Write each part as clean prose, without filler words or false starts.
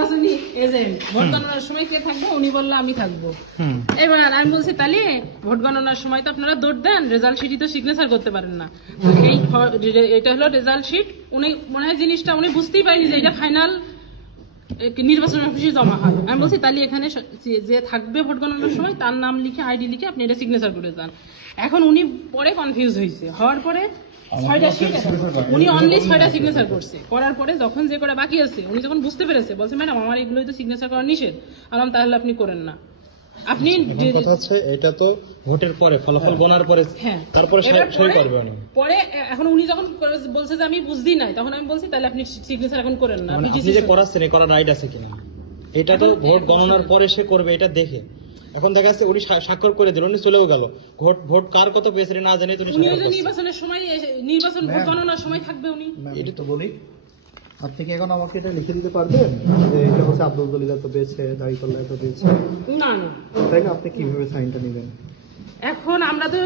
নির্বাচনী agent, vote গণনার সময় কে থাকবে? উনি বললো আমি থাকবো। এবার আমি বলছি তাহলে ভোট গণনার সময় তো আপনারা দৌড় দেন, রেজাল্ট শিটই তো সিগনেচার করতে পারেন না। এটা হলো রেজাল্ট শিট। উনি মনে হয় জিনিসটা উনি বুঝতেই পারেনি যে এটা ফাইনাল নির্বাচন অফিসে জমা হয়। আমি বলছি তাহলে এখানে যে থাকবে ভোট গণনার সময় তার নাম লিখে, আইডি লিখে আপনি এটা সিগনেচার করে যান। এখন উনি পরে কনফিউজ হয়েছে, হওয়ার পরে 6টা শিট উনি অনলি 6টা সিগনেচার করছে। করার পরে যখন যে কটা বাকি আছে উনি যখন বুঝতে পেরেছে, বলছে ম্যাডাম আমার এগুলোই তো সিগনেচার করা নিষেধ। আলাম তাহলে আপনি করেন না। আপনি কথা হচ্ছে এটা তো ভোটের পরে ফলাফল গণার পরে, তারপরে সই করবে উনি। পরে এখন উনি যখন বলছে যে আমি বুঝতেই নাই, তখন আমি বলছি তাহলে আপনি সিগনেচার এখন করেন না। আপনি যে করাচ্ছেন এই করার রাইট আছে কিনা, এটা তো ভোট গণনার পরে সে করবে, এটা দেখে। এখন দেখা যাচ্ছে উনি স্বাক্ষর করে দিল, উনি চলেও গেল, ভোট কার কত পেয়েছে না জানি তো উনি নির্বাচনের সময়, নির্বাচন ভোট গণনার সময় থাকবে উনি। এটা তো বলি, আপনি কি এখন আমাকে এটা লিখে দিতে পারবেন যে এটা হচ্ছে আব্দুল জলিল এত পেয়েছে, দাড়িপাল্লা এত পেয়েছে? না না, তাই না? আপনি কিভাবে সাইনটা নেবেন? এখন আমরা তো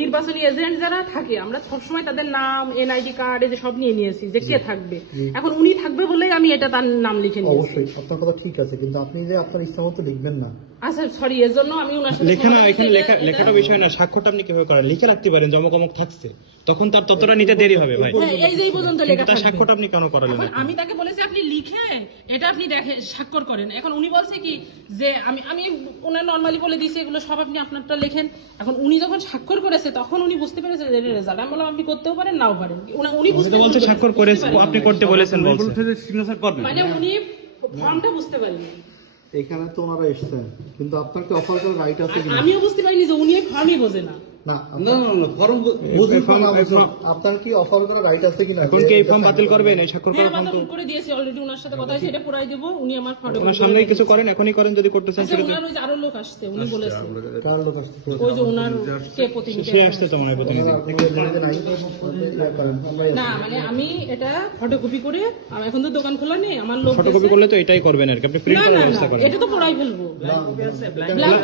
নির্বাচনী এজেন্ট যারা থাকে আমরা সবসময় তাদের নাম, এনআইডি কার্ড, এই যে সব নিয়ে নিয়েছি যে কে থাকবে। এখন উনি থাকবে বলেই আমি এটা তার নাম লিখে নিয়েছি। অবশ্যই আপনার কথা ঠিক আছে, কিন্তু আপনি যে আপনার ইচ্ছা মতো লিখবেন না। আচ্ছা সরি, এর জন্য আমি ওনার সাথে লেখা না, এখানে লেখাটা বিষয় না, স্বাক্ষরটা আপনি কিভাবে করেন লিখে রাখতে পারেন, জমক থাকছে, তখন তার ততটা নিতে দেরি হবে ভাই। এই যে এই পর্যন্ত লেখা তার থাকবে। স্বাক্ষরটা আপনি কেন করালেন? আমি তাকে বলেছি আপনি লিখে এটা আপনি দেখে স্বাক্ষর করেন। এখন উনি বলছে কি যে আমি ওনার নরমালি বলে দিয়েছি এগুলো সব আপনি আপনারটা লেখেন। এখন উনি যখন স্বাক্ষর করেছে তখন উনি বুঝতে পেরেছে যে রেজাল্ট। আমি বললাম আপনি করতেও পারেন নাও পারেন, উনি বুঝতে বলছে স্বাক্ষর করে আপনি করতে বলেছেন, মানে উনি ফর্মটা বুঝতে পারেনি। এখানে তো ওনারা এসছেন, কিন্তু আপনার কি অফার করার রাইট আছে কিনা? আমিও বুঝতে পারিনি যে উনি ফর্মই বোঝে না। না ফর্ম আপনার কি অফার করার রাইট আছে কিনা? এখন কি এই ফর্ম বাতিল করবেন? এই স্বাক্ষর করা ফর্ম বাতিল করে দিয়েছি অলরেডি, ওনার সাথে কথা হয়েছে, এটা পুরাই দেব। উনি আমার ফটো ওনার সামনেই কিছু করেন, এখনই করেন যদি করতে চান। ওনার ওই যে আরো লোক আসছে, উনি বলেছে কার লোক আসছে? ওই যে ওনার কে প্রতিনিধি সে আসছে তো মনে হয় প্রতিনিধি। না মানে আমি এটা ফটোকপি করে, আমি এখন তো দোকান খোলা নেই, আমার লোক ফটোকপি করলে তো এটাই করবেন আর কি, আপনি প্রিন্ট করার ব্যবস্থা করেন। এটা তো পড়াই ফেলবো,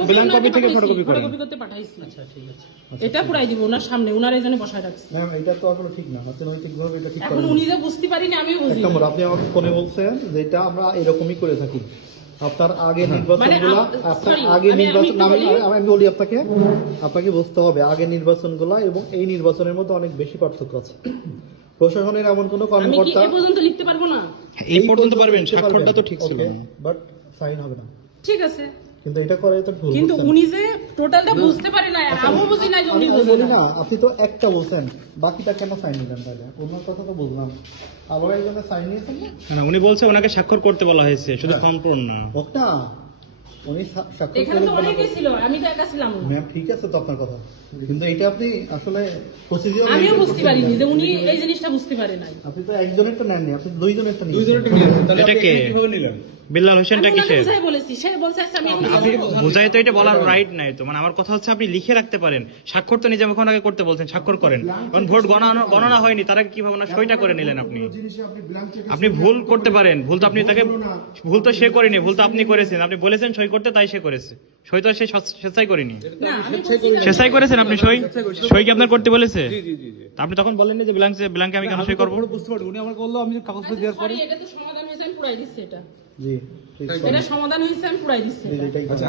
ব্ল্যাঙ্ক কপি থেকে ফটোকপি করেন। ফটোকপি করতে পাঠাইছি। আচ্ছা ঠিক আছে, এটা পুরাই দিব ওনার সামনে, ওনার এখানে বসায় রাখছি। ম্যাম এটা তো আসলে ঠিক না, অর্থনৈতিকভাবে এটা ঠিক এখন উনি যে বুঝতে পারিনি আমিও বুঝি। আপনি আমাকে ফোনে বলছেন যে এটা আমরা এরকমই করে থাকি। আপনার আগে নির্বাচনগুলো, আপনার আগে নির্বাচন আমি বলি আপনাকে বুঝতে হবে আগে নির্বাচনগুলো এবং এই নির্বাচনের মধ্যে অনেক বেশি পার্থক্য আছে। প্রশাসনের এমন কোনো কর্মকর্তা এই পর্যন্ত লিখতে পারবো না। এই পর্যন্ত পারবেন, স্বাক্ষরটা তো ঠিক ছিল, বাট সাইন হবে না। ঠিক আছে, কিন্তু এটা করে তো ভুল। কিন্তু উনি যে টোটালটা বুঝতে পারে না, আমিও বুঝি না যে উনি বুঝেন না। আপনি তো একটা বলছেন, বাকিটা কেন সাইন নিলেন তাহলে? ওনার কথা তো বুঝলাম, আবার একজনের সাইন নিয়েছেন না? না উনি বলছে ওনাকে স্বাক্ষর করতে বলা হয়েছে, শুধু ফর্ম পূরণ না। ওটা উনি স্বাক্ষর এখানে তো করে অনেকেই ছিল, আমি তো একা ছিলাম না। ম্যাম ঠিক আছে তো আপনার কথা, কিন্তু এটা আপনি আসলে প্রসিডিউর আমিও বুঝতে পারিনি যে উনি এই জিনিসটা বুঝতে পারে নাই। আপনি তো একজনের তো নেননি, আপনি দুইজনেরটা নিয়েছেন। দুইজনেরটা নিয়েছেন, তাহলে এটা আপনি কে? কিভাবে নিলেন? বিল্লাল হোসেনটা আমি ওনাকে কিসের? বুঝাই বলেছি, সে বলছে আচ্ছা আমি এখন আপনি বুঝাবো। বুঝাই তো এটা বলার রাইট নাই তো, মানে আমার কথা হচ্ছে আপনি লিখে রাখতে পারেন। স্বাক্ষর তো নিজে মুখ আগে করতে বলছেন, স্বাক্ষর করেন। কারণ ভোট গণনা হয়নি, তারা কিভাবে না সইটা করে নিলেন আপনি। আপনি ভুল করতে পারেন, ভুল তো আপনি তাকে, ভুল তো সে করেনি, ভুল তো আপনি করেছেন। আপনি বলেছেন সই করতে, তাই সে করেছে। সই তো সে স্বেচ্ছাই করেনি, না আমি বলছি না। স্বেচ্ছাই করেছেন আপনি। সই কি আপনার করতে বলেছে? তা আপনি তখন বলেননি যে ব্ল্যাঙ্কে আমি কেন সই করবো? বুঝতে পারি, উনি আমাকে বললো আমি কাগজপত্র দেওয়ার পরে। Sorry, এটা তো সমাধান হয়েছে, আমি পুরাই দিচ্ছি এটা। জি এটা সমাধান হয়েছে, আমি পুরাই দিচ্ছি এটা। এটাই আচ্ছা